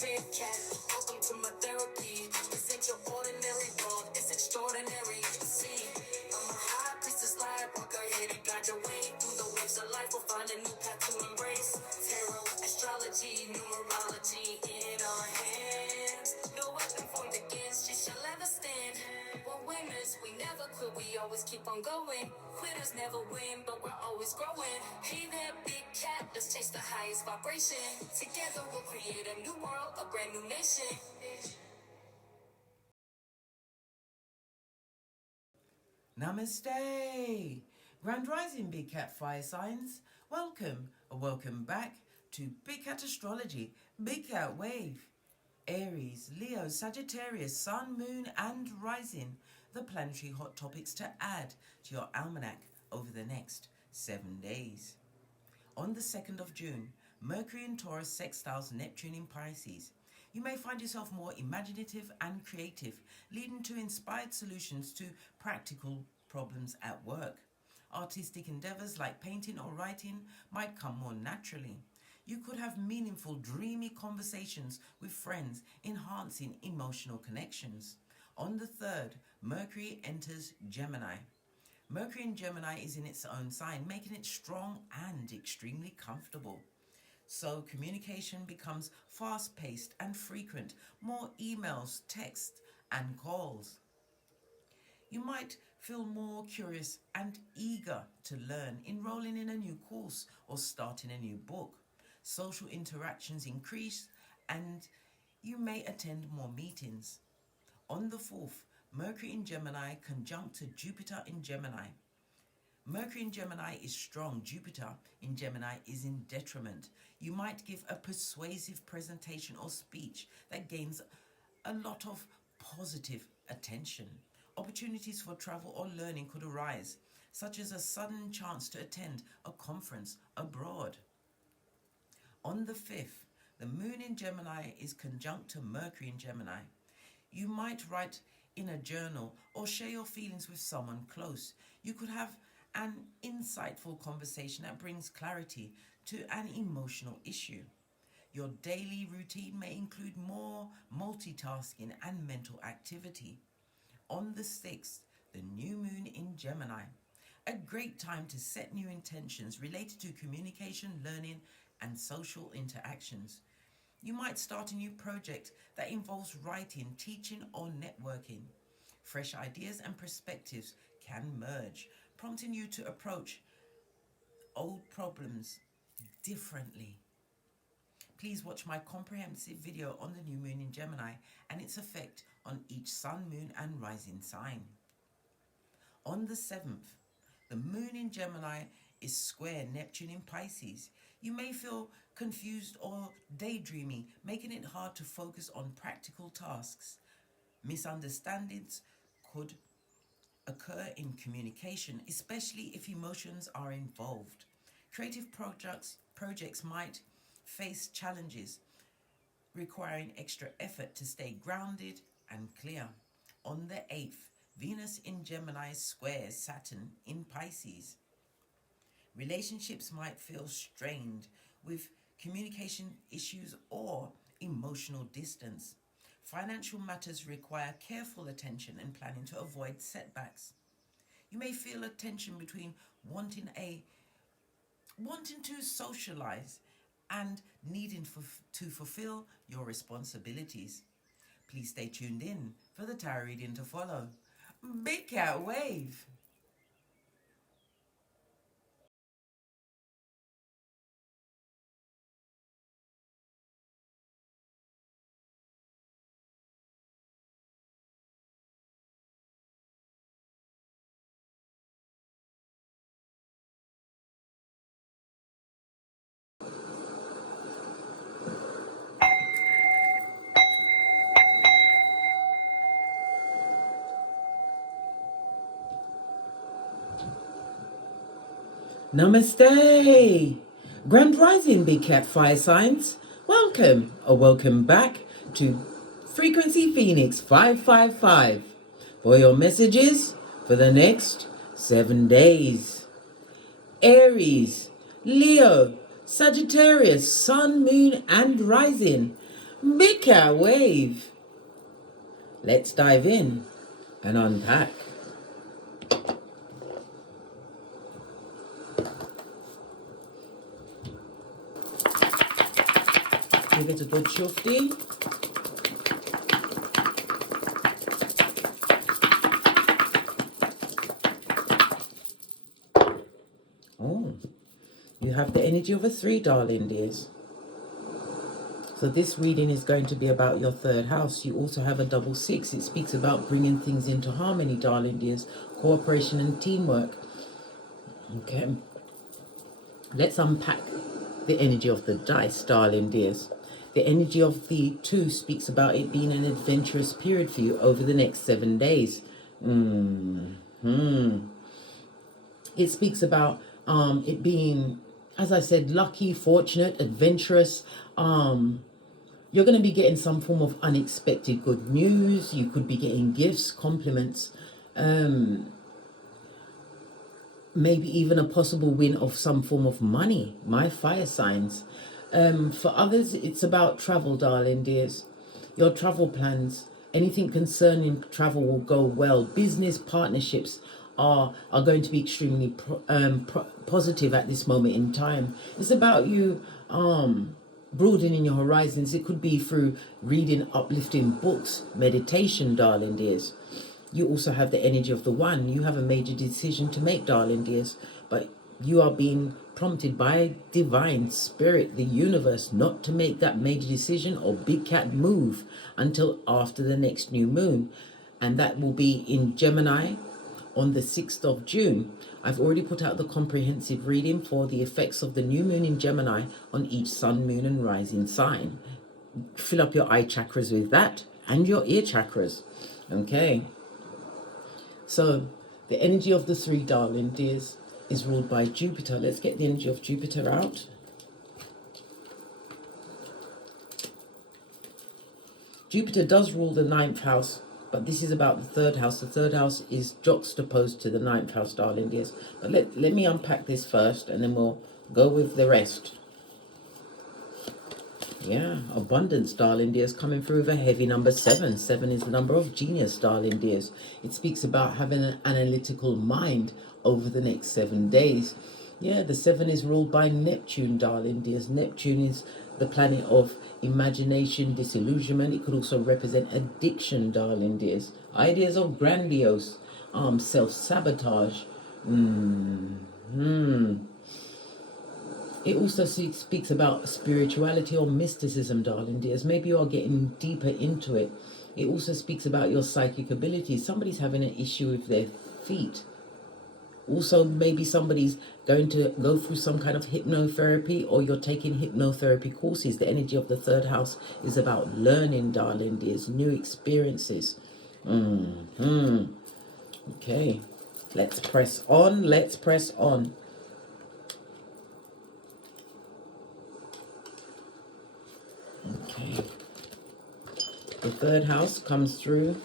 big cat. Welcome to my therapy. This ain't your ordinary world, it's extraordinary. See, I'm a high priestess light, walk ahead and guide your way through the waves of life. We'll find a new path to embrace. Tarot, astrology, numerology in our hands. No weapon formed against you shall ever stand. We're winners, we never quit, we always keep on going. Quitters never win, but we're always growing. Hey there, big cat, let's chase the highest vibration. Together we'll create a new world, a brand new nation. Namaste! Grand Rising Big Cat Fire Signs. Welcome or welcome back to Big Cat Astrology, Big Cat Wave. Aries, Leo, Sagittarius, Sun, Moon and Rising. The planetary hot topics to add to your almanac over the next 7 days. On the 2nd of June, Mercury in Taurus sextiles Neptune in Pisces. You may find yourself more imaginative and creative, leading to inspired solutions to practical problems at work. Artistic endeavors like painting or writing might come more naturally. You could have meaningful, dreamy conversations with friends, enhancing emotional connections. On the 3rd, Mercury enters Gemini. Mercury in Gemini is in its own sign, making it strong and extremely comfortable. So communication becomes fast-paced and frequent, more emails, texts and calls. You might feel more curious and eager to learn, enrolling in a new course or starting a new book. Social interactions increase and you may attend more meetings. On the 4th, Mercury in Gemini conjunct to Jupiter in Gemini. Mercury in Gemini is strong. Jupiter in Gemini is in detriment. You might give a persuasive presentation or speech that gains a lot of positive attention. Opportunities for travel or learning could arise, such as a sudden chance to attend a conference abroad. On the 5th, the Moon in Gemini is conjunct to Mercury in Gemini. You might write in a journal or share your feelings with someone close. You could have an insightful conversation that brings clarity to an emotional issue. Your daily routine may include more multitasking and mental activity. On the 6th, the new moon in Gemini. A great time to set new intentions related to communication, learning, and social interactions. You might start a new project that involves writing, teaching, or networking. Fresh ideas and perspectives can merge, prompting you to approach old problems differently. Please watch my comprehensive video on the new moon in Gemini and its effect on each sun, moon, and rising sign. On the 7th, the moon in Gemini is square Neptune in Pisces. You may feel confused or daydreaming, making it hard to focus on practical tasks. Misunderstandings could occur in communication, especially if emotions are involved. Creative projects might face challenges, requiring extra effort to stay grounded and clear. On the 8th, Venus in Gemini squares Saturn in Pisces. Relationships might feel strained with communication issues or emotional distance. Financial matters require careful attention and planning to avoid setbacks. You may feel a tension between wanting to socialize and needing to fulfill your responsibilities. Please stay tuned in for the tarot reading to follow. Big Cat Wave. Namaste! Grand Rising Big Cat Fire Signs. Welcome or welcome back to Frequency Phoenix 555 for your messages for the next 7 days. Aries, Leo, Sagittarius, Sun, Moon and Rising. Big Cat Wave. Let's dive in and unpack. Give it a good shufty. Oh, you have the energy of a 3, darling dears. So this reading is going to be about your 3rd house. You also have a double 6. It speaks about bringing things into harmony, darling dears. Cooperation and teamwork. Okay. Let's unpack the energy of the dice, darling dears. The energy of the 2 speaks about it being an adventurous period for you over the next 7 days. It speaks about it being, as I said, lucky, fortunate, adventurous. You're going to be getting some form of unexpected good news. You could be getting gifts, compliments, maybe even a possible win of some form of money, my fire signs. For others, it's about travel, darling dears. Your travel plans, anything concerning travel will go well. Business partnerships are going to be extremely positive at this moment in time. It's about you broadening your horizons. It could be through reading uplifting books, meditation, darling dears. You also have the energy of the 1. You have a major decision to make, darling dears, but you are being prompted by divine spirit, the universe, not to make that major decision or big cat move until after the next new moon. And that will be in Gemini on the 6th of June. I've already put out the comprehensive reading for the effects of the new moon in Gemini on each sun, moon and rising sign. Fill up your eye chakras with that and your ear chakras. Okay. So the energy of the 3, darling dears, is ruled by Jupiter. Let's get the energy of Jupiter out. Jupiter does rule the 9th house, but this is about the 3rd house. The 3rd house is juxtaposed to the 9th house, darling dears. But let me unpack this first, and then we'll go with the rest. Yeah, abundance, darling dears, coming through with a heavy number 7. 7 is the number of genius, darling dears. It speaks about having an analytical mind over the next 7 days. Yeah, the 7 is ruled by Neptune, darling dears. Neptune is the planet of imagination, disillusionment. It could also represent addiction, darling dears. Ideas of grandiose, self-sabotage. It also speaks about spirituality or mysticism, darling dears. Maybe you are getting deeper into it. It also speaks about your psychic abilities. Somebody's having an issue with their feet. Also, maybe somebody's going to go through some kind of hypnotherapy, or you're taking hypnotherapy courses. The energy of the 3rd house is about learning, darling dears, new experiences. Okay, let's press on. Let's press on. Okay. The 3rd house comes through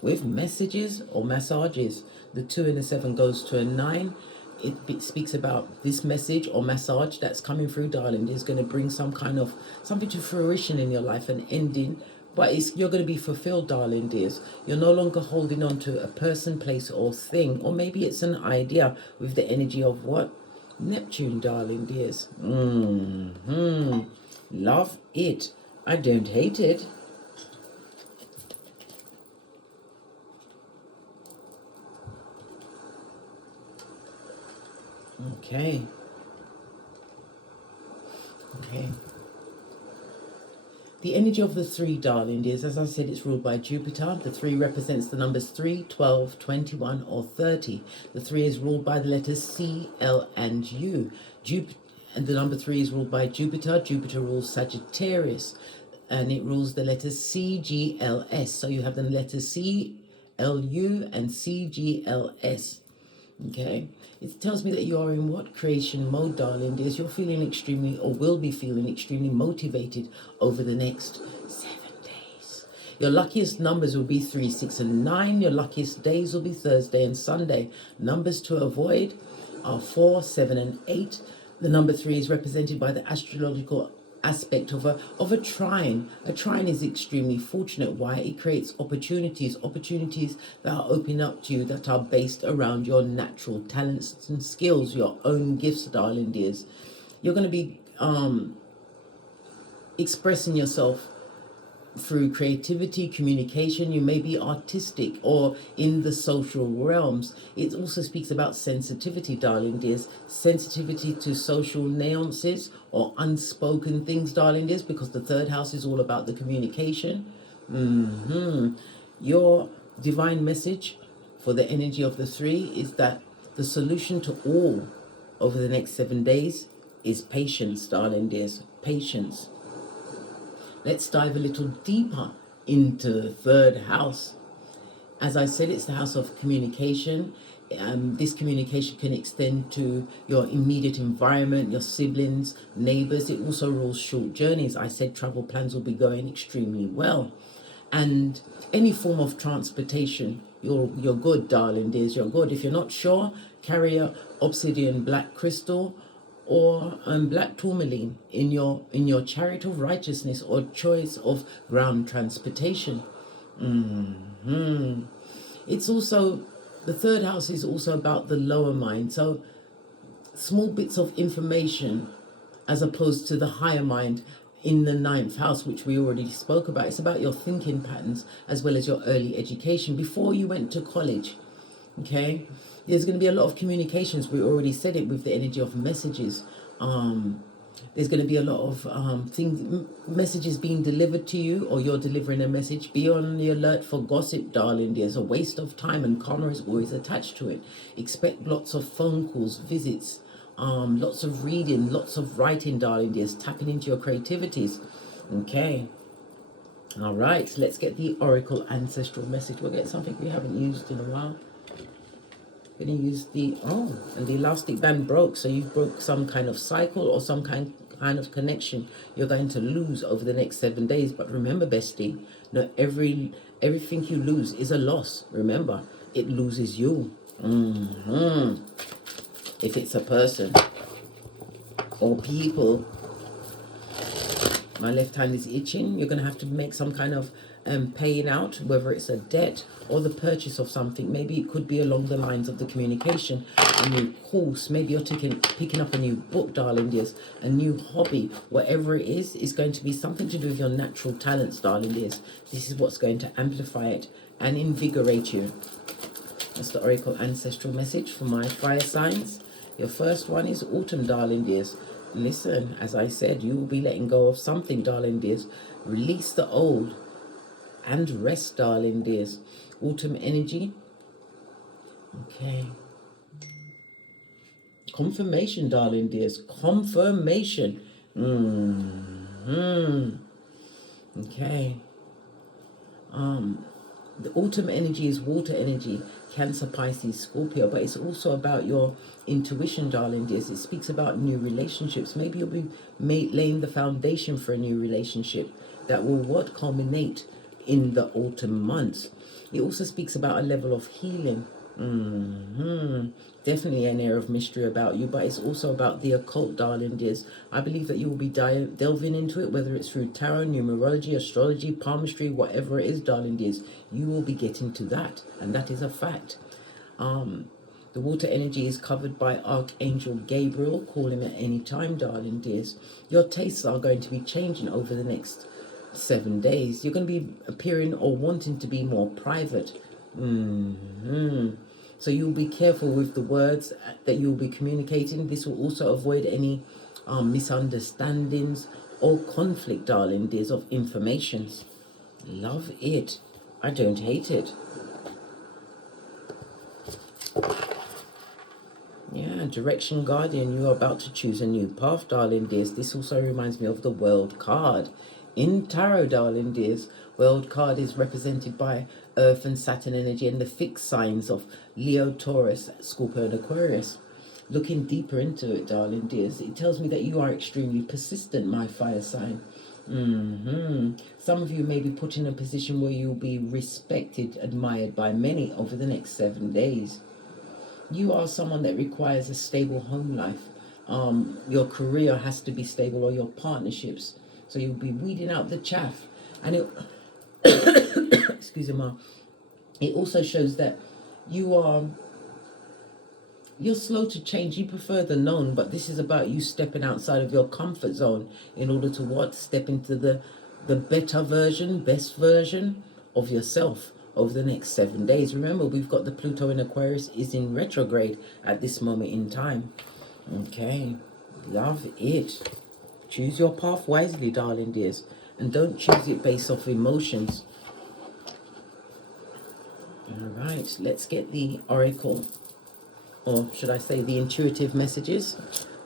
with messages or massages. The 2 and the 7 goes to a 9. It speaks about this message or massage that's coming through, darling, is going to bring some kind of something to fruition in your life, an ending. But you're going to be fulfilled, darling dears. You're no longer holding on to a person, place, or thing. Or maybe it's an idea with the energy of what? Neptune, darling dears. Love it. I don't hate it. Okay. The energy of the 3, darling dears, as I said, it's ruled by Jupiter. The 3 represents the numbers 3, 12, 21, or 30. The 3 is ruled by the letters C, L, and U. And the number 3 is ruled by Jupiter. Jupiter rules Sagittarius, and it rules the letters C, G, L, S. So you have the letters C, L, U, and C, G, L, S. Okay. It tells me that you are in what? Creation mode, darling dears. You're feeling extremely, or will be feeling extremely motivated over the next 7 days. Your luckiest numbers will be 3, 6, and 9. Your luckiest days will be Thursday and Sunday. Numbers to avoid are 4, 7, and 8. The number 3 is represented by the astrological aspect of a trine. A trine is extremely fortunate. Why? It creates opportunities that are opening up to you, that are based around your natural talents and skills, your own gifts, darling dears. You're going to be expressing yourself through creativity, communication. You may be artistic or in the social realms. It also speaks about sensitivity, darling dears. Sensitivity to social nuances or unspoken things, darling dears, because the third house is all about the communication. Your divine message for the energy of the 3 is that the solution to all over the next 7 days is patience, darling dears. Patience. Let's dive a little deeper into the third house. As I said, it's the house of communication. This communication can extend to your immediate environment, your siblings, neighbors. It also rules short journeys. I said travel plans will be going extremely well. And any form of transportation, you're good, darling dears. You're good. If you're not sure, carry a obsidian black crystal or black tourmaline in your chariot of righteousness or choice of ground transportation. It's also, the third house is also about the lower mind. So small bits of information as opposed to the higher mind in the 9th house, which we already spoke about. It's about your thinking patterns as well as your early education before you went to college. Okay, there's going to be a lot of communications. We already said it with the energy of messages. There's going to be a lot of messages being delivered to you, or you're delivering a message. Be on the alert for gossip, darling. There's a waste of time, and karma is always attached to it. Expect lots of phone calls, visits, lots of reading, lots of writing, darling dears, tapping into your creativities. Okay. All right, so let's get the Oracle Ancestral Message. We'll get something we haven't used in a while. Going to use the, and the elastic band broke, so you broke some kind of cycle or some kind of connection you're going to lose over the next 7 days. But remember, bestie, not everything you lose is a loss. Remember, it loses you. If it's a person or people, my left hand is itching. You're going to have to make some kind of paying out, whether it's a debt or the purchase of something. Maybe it could be along the lines of the communication, a new course. Maybe you're picking up a new book, darling dears, a new hobby. Whatever it is going to be something to do with your natural talents, darling dears. This is what's going to amplify it and invigorate you. That's the Oracle Ancestral Message for my fire signs. Your first one is autumn, darling dears. Listen, as I said, you will be letting go of something, darling dears. Release the old and rest, darling dears. Autumn energy. Okay. Confirmation, darling dears. Confirmation. Okay. The autumn energy is water energy, Cancer, Pisces, Scorpio, but it's also about your intuition, darling dears. It speaks about new relationships. Maybe you'll be laying the foundation for a new relationship that will culminate in the autumn months. It also speaks about a level of healing. Definitely an air of mystery about you, but it's also about the occult, darling dears. I believe that you will be delving into it, whether it's through tarot, numerology, astrology, palmistry, whatever it is, darling dears. You will be getting to that, and that is a fact. The water energy is covered by Archangel Gabriel. Call him at any time, darling dears. Your tastes are going to be changing over the next 7 days. You're going to be appearing or wanting to be more private. So you'll be careful with the words that you'll be communicating. This will also avoid any misunderstandings or conflict, darling dears, of informations. Love it. I don't hate it. Yeah, Direction Guardian, you are about to choose a new path, darling dears. This also reminds me of the World card. In tarot, darling dears, World card is represented by Earth and Saturn energy and the fixed signs of Leo, Taurus, Scorpio and Aquarius. Looking deeper into it, darling dears, it tells me that you are extremely persistent, my fire sign. Some of you may be put in a position where you'll be respected, admired by many over the next 7 days. You are someone that requires a stable home life, your career has to be stable, or your partnerships. So you'll be weeding out the chaff. And it excuse me, it also shows that you're slow to change. You prefer the known, but this is about you stepping outside of your comfort zone in order to what? Step into the better version, best version of yourself over the next 7 days. Remember, we've got the Pluto in Aquarius is in retrograde at this moment in time. Okay, love it. Choose your path wisely, darling dears, and don't choose it based off emotions. All right, let's get the oracle, or should I say the intuitive messages.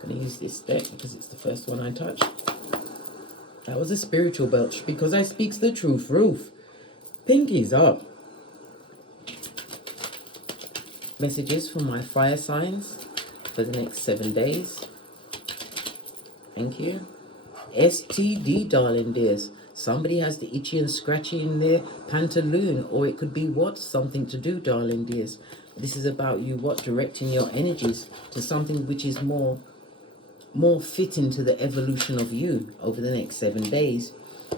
I'm going to use this deck because it's the first one I touched. That was a spiritual belch because I speaks the truth, Roof. Pinkies up. Messages for my fire signs for the next 7 days. Thank you. STD, darling dears. Somebody has the itchy and scratchy in their pantaloon, or it could be what? Something to do, darling dears. This is about you, what? Directing your energies to something which is more fitting to the evolution of you over the next 7 days.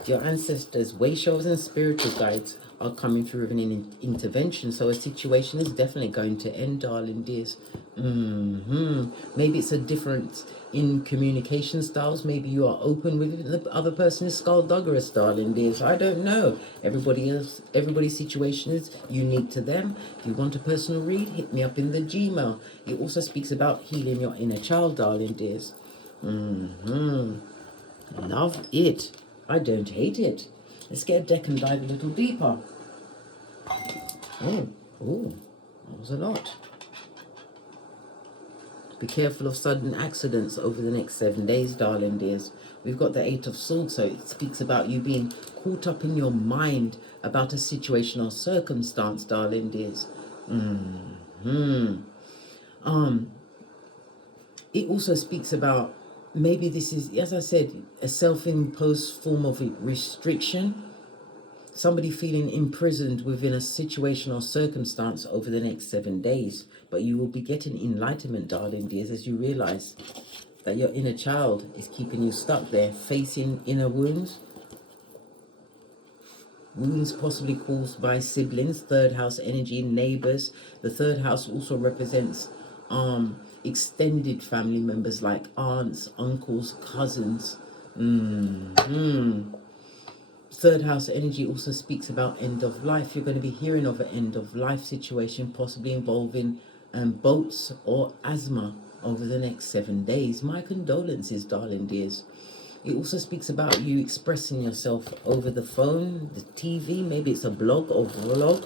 Your ancestors, way shows and spiritual guides are coming through with an intervention. So a situation is definitely going to end, darling dears. Maybe it's a difference in communication styles. Maybe you are open with it. The other person is skullduggerous, darling dears. I don't know. Everybody's situation is unique to them. If you want a personal read, hit me up in the Gmail. It also speaks about healing your inner child, darling dears. Love it. I don't hate it. Let's get a deck and dive a little deeper. Oh, that was a lot. Be careful of sudden accidents over the next 7 days, darling dears. We've got the 8 of Swords, so it speaks about you being caught up in your mind about a situation or circumstance, darling dears. It also speaks about maybe this is, as I said, a self-imposed form of restriction. Somebody feeling imprisoned within a situation or circumstance over the next 7 days. But you will be getting enlightenment, darling dears, as you realize that your inner child is keeping you stuck there, facing inner wounds. Wounds possibly caused by siblings, third house energy, neighbors. The third house also represents extended family members like aunts, uncles, cousins. Third house energy also speaks about end of life. You're going to be hearing of an end of life situation, possibly involving boats or asthma over the next 7 days. My condolences, darling dears. It also speaks about you expressing yourself over the phone, the TV. Maybe it's a blog or vlog.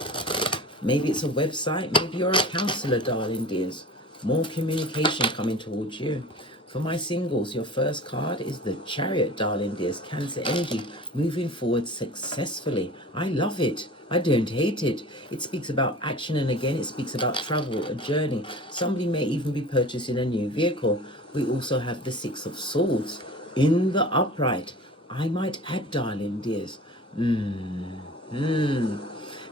Maybe it's a website. Maybe you're a counsellor, darling dears. More communication coming towards you. For my singles, your first card is the Chariot, darling dears. Cancer energy, moving forward successfully. I love it. I don't hate it. It speaks about action, and again, it speaks about travel, a journey. Somebody may even be purchasing a new vehicle. We also have the 6 of Swords in the upright. I might add, darling dears.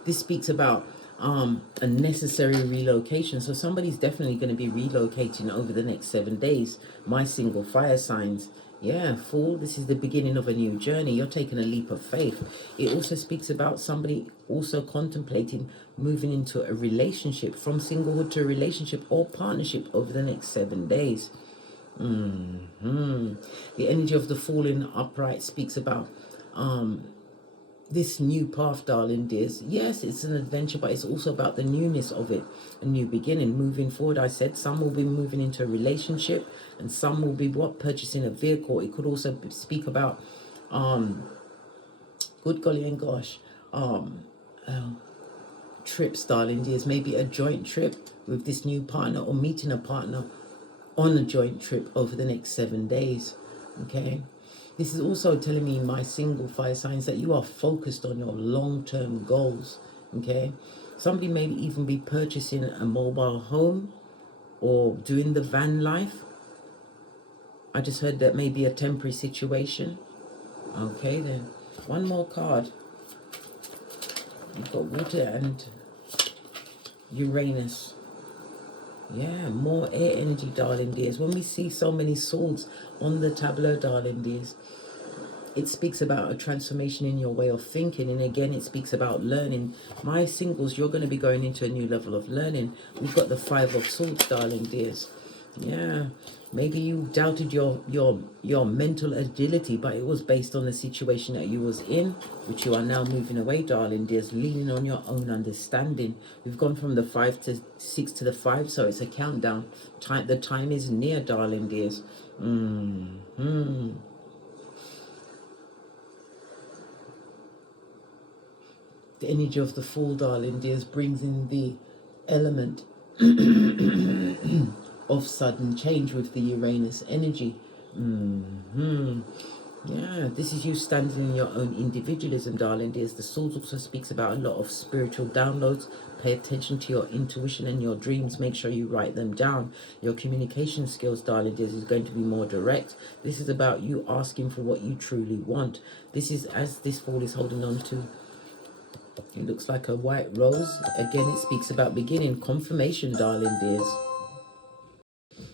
This speaks about a necessary relocation. So somebody's definitely going to be relocating over the next 7 days. My single fire signs. Yeah, Fool, this is the beginning of a new journey. You're taking a leap of faith. It also speaks about somebody also contemplating moving into a relationship, from singlehood to a relationship or partnership over the next 7 days. The energy of the Fool in the upright speaks about this new path, darling dears. Yes, it's an adventure, but it's also about the newness of it, a new beginning, moving forward. I said some will be moving into a relationship, and some will be purchasing a vehicle. It could also speak about good golly and gosh, trips, darling dears. Maybe a joint trip with this new partner, or meeting a partner on a joint trip over the next 7 days. Okay. This is also telling me, my single fire signs, that you are focused on your long-term goals, okay? Somebody may even be purchasing a mobile home or doing the van life. I just heard that may be a temporary situation. Okay, then. One more card. You've got water and Uranus. Yeah, more air energy, darling dears. When we see so many swords on the tableau, darling dears, it speaks about a transformation in your way of thinking. And again, it speaks about learning. My singles, you're going to be going into a new level of learning. We've got the Five of Swords, darling dears. Yeah, maybe you doubted your mental agility, but it was based on the situation that you was in, which you are now moving away, darling dears, leaning on your own understanding. We've gone from the 5 to 6 to the 5, so it's a countdown. The time is near, darling dears. The energy of the Fool, darling dears, brings in the element of sudden change with the Uranus energy. Yeah, this is you standing in your own individualism, darling dears. The Swords also speaks about a lot of spiritual downloads. Pay attention to your intuition and your dreams. Make sure you write them down. Your communication skills, darling dears, is going to be more direct. This is about you asking for what you truly want. This is as this Fool is holding on to. It looks like a white rose. Again, it speaks about beginning, confirmation, darling dears.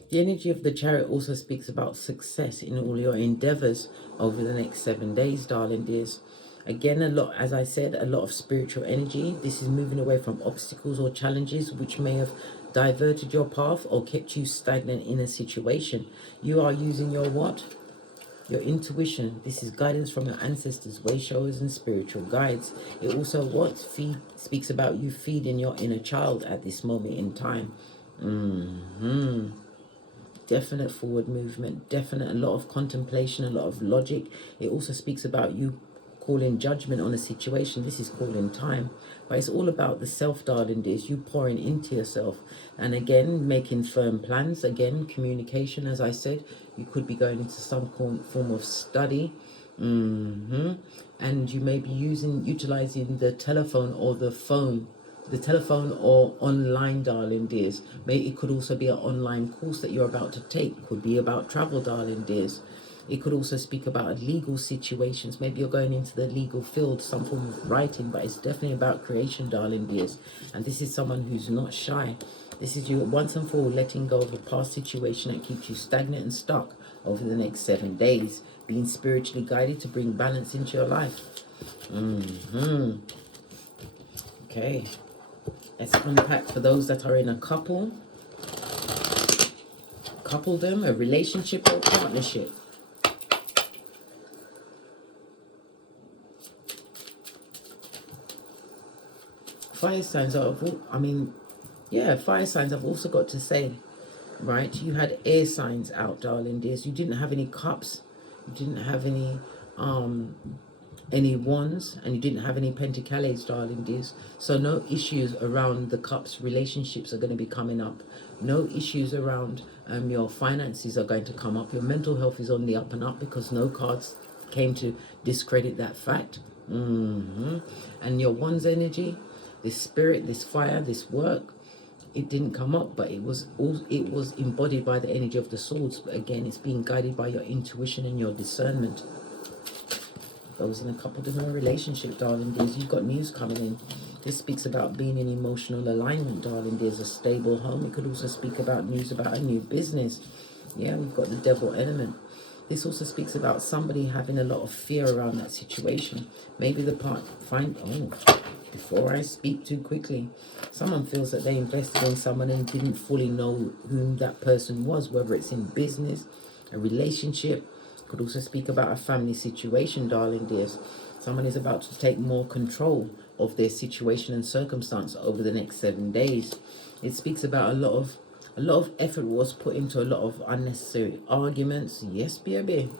The energy of the Chariot also speaks about success in all your endeavors over the next 7 days, darling dears. Again, a lot, as I said, a lot of spiritual energy. This is moving away from obstacles or challenges which may have diverted your path or kept you stagnant in a situation. You are using your what? Your intuition. This is guidance from your ancestors, way showers, and spiritual guides. It also speaks about you feeding your inner child at this moment in time. Definite forward movement, definite a lot of contemplation, a lot of logic. It also speaks about you calling judgment on a situation. This is calling time, but it's all about the self, darling dears, you pouring into yourself. And again, making firm plans. Again, communication, as I said, you could be going into some form of study. And you may be utilizing the telephone or the phone, the telephone or online, darling dears. It could also be an online course that you're about to take. Could be about travel, darling dears. It could also speak about legal situations. Maybe you're going into the legal field, some form of writing, but it's definitely about creation, darling dears. And this is someone who's not shy. This is you once and for all letting go of a past situation that keeps you stagnant and stuck over the next 7 days. Being spiritually guided to bring balance into your life. Okay. Let's unpack for those that are in a coupledom, a relationship or partnership. Fire signs are, fire signs I've also got to say, right? You had air signs out, darling dears. You didn't have any cups. You didn't have any wands, and you didn't have any pentacles, darling dears. So no issues around the cups. Relationships are going to be coming up. No issues around your finances are going to come up. Your mental health is on the up and up because no cards came to discredit that fact. And your wands energy, this spirit, this fire, this work, it didn't come up, but it was embodied by the energy of the swords. But again, it's being guided by your intuition and your discernment. Those in a couple different relationship, darling dears, you've got news coming in. This speaks about being in emotional alignment, darling dears, a stable home. It could also speak about news about a new business. Yeah, we've got the devil element. This also speaks about somebody having a lot of fear around that situation. Maybe before I speak too quickly, someone feels that they invested in someone and didn't fully know whom that person was, whether it's in business, a relationship. Could also speak about a family situation, darling dears. Someone is about to take more control of their situation and circumstance over the next 7 days. It speaks about a lot of effort was put into a lot of unnecessary arguments. Yes, baby.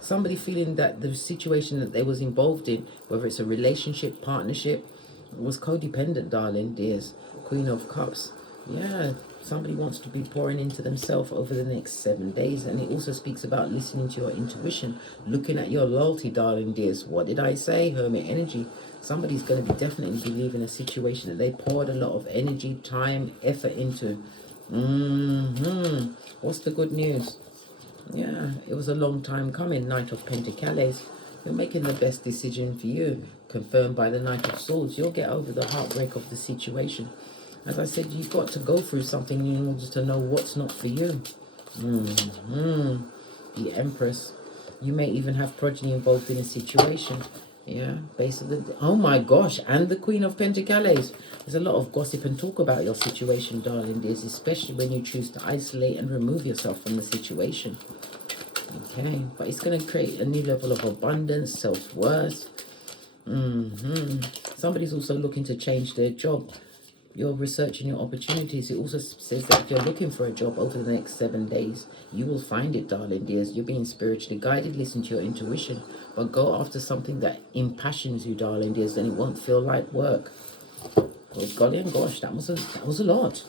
Somebody feeling that the situation that they was involved in, whether it's a relationship, partnership, was codependent, darling dears. Queen of Cups. Yeah, somebody wants to be pouring into themselves over the next 7 days. And it also speaks about listening to your intuition, looking at your loyalty, darling dears. What did I say? Hermit energy. Somebody's going to be definitely be leaving a situation that they poured a lot of energy, time, effort into. What's the good news? Yeah, it was a long time coming. Knight of Pentacles. You're making the best decision for you. Confirmed by the Knight of Swords. You'll get over the heartbreak of the situation. As I said, you've got to go through something in order to know what's not for you. The Empress. You may even have progeny involved in a situation. Yeah, basically. Oh my gosh, and the Queen of Pentacles. There's a lot of gossip and talk about your situation, darling dears, especially when you choose to isolate and remove yourself from the situation. Okay, but it's going to create a new level of abundance, self-worth. Somebody's also looking to change their job. You're researching your opportunities. It also says that if you're looking for a job over the next 7 days, you will find it, darling dears. You're being spiritually guided. Listen to your intuition, but go after something that impassions you, darling dears, and it won't feel like work. Oh golly and gosh, that was a lot.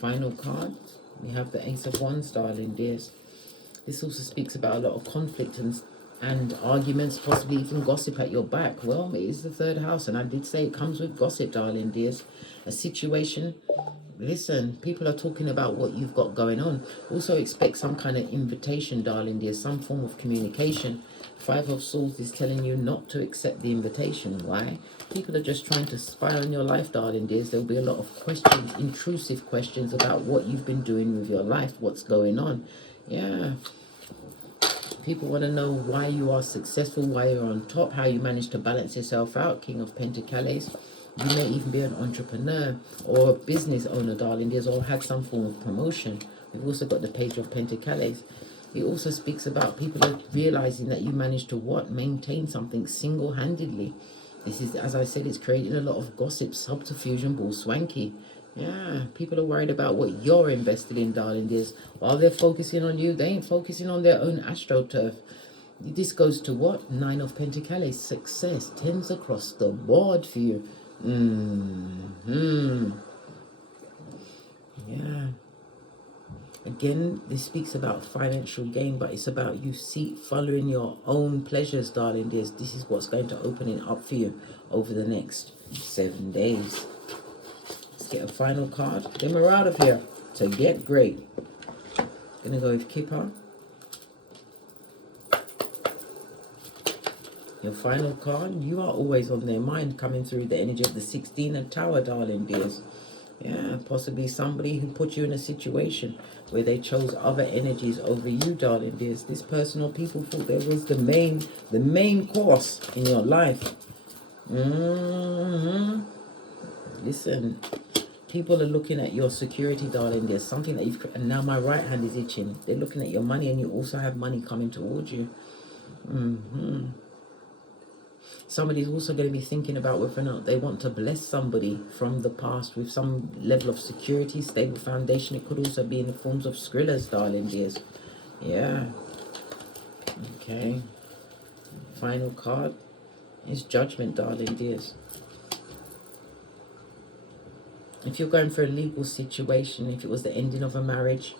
Final card, we have the Ace of Wands, darling dears. This also speaks about a lot of conflict and arguments, possibly even gossip at your back. Well, it is the 3rd house, and I did say it comes with gossip, darling dears. A situation, listen, people are talking about what you've got going on. Also expect some kind of invitation, darling dears, some form of communication. 5 of Swords is telling you not to accept the invitation. Why? People are just trying to spy on your life, darling dears. There'll be a lot of questions, intrusive questions about what you've been doing with your life, what's going on. Yeah. People want to know why you are successful, why you're on top, how you manage to balance yourself out. King of Pentacles. You may even be an entrepreneur or a business owner, darling dears, or had some form of promotion. We've also got the Page of Pentacles. It also speaks about people are realizing that you managed to what? Maintain something single-handedly. This is, as I said, it's creating a lot of gossip, subterfuge, and bull swanky. Yeah, people are worried about what you're invested in, darling dears. While they're focusing on you, they ain't focusing on their own astroturf. This goes to what? 9 of Pentacles, success, tens across the board for you. Yeah. Again, this speaks about financial gain, but it's about you following your own pleasures, darling dears. This is what's going to open it up for you over the next 7 days. Let's get a final card. Then we're out of here. So get great. Gonna go with Kipper. Your final card, you are always on their mind, coming through the energy of the 16 of Tower, darling dears. Yeah, possibly somebody who put you in a situation where they chose other energies over you, darling dears. This person or people thought there was the main course in your life. Listen, people are looking at your security, darling. There's something that you've... And now my right hand is itching. They're looking at your money, and you also have money coming towards you. Somebody's also going to be thinking about whether or not they want to bless somebody from the past with some level of security, stable foundation. It could also be in the forms of skrillers, darling dears. Yeah. Okay. Final card is Judgment, darling dears. If you're going for a legal situation, if it was the ending of a marriage,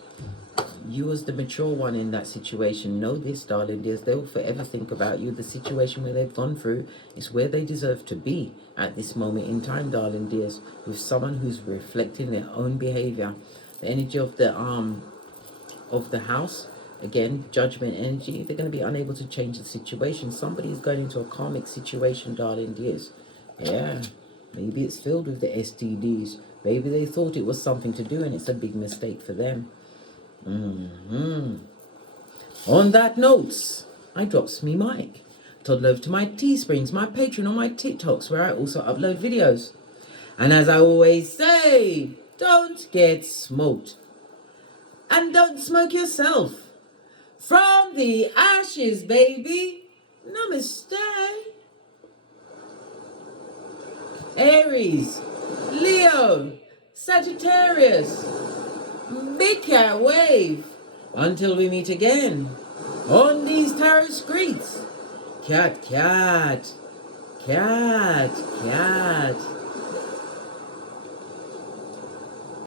you was the mature one in that situation. Know this, darling dears. They will forever think about you. The situation where they've gone through is where they deserve to be at this moment in time, darling dears, with someone who's reflecting their own behavior. The energy of the house, again, Judgment energy. They're going to be unable to change the situation. Somebody is going into a karmic situation, darling dears. Yeah, maybe it's filled with the STDs. Maybe they thought it was something to do, and it's a big mistake for them. On that note, I drops me mic. Toddle over to my Teesprings, my Patreon, or my TikToks, where I also upload videos. And as I always say, don't get smoked. And don't smoke yourself. From the ashes, baby. Namaste. Aries, Leo, Sagittarius, Big Cat Wave. Until we meet again on these tarot streets. Cat, cat, cat, cat.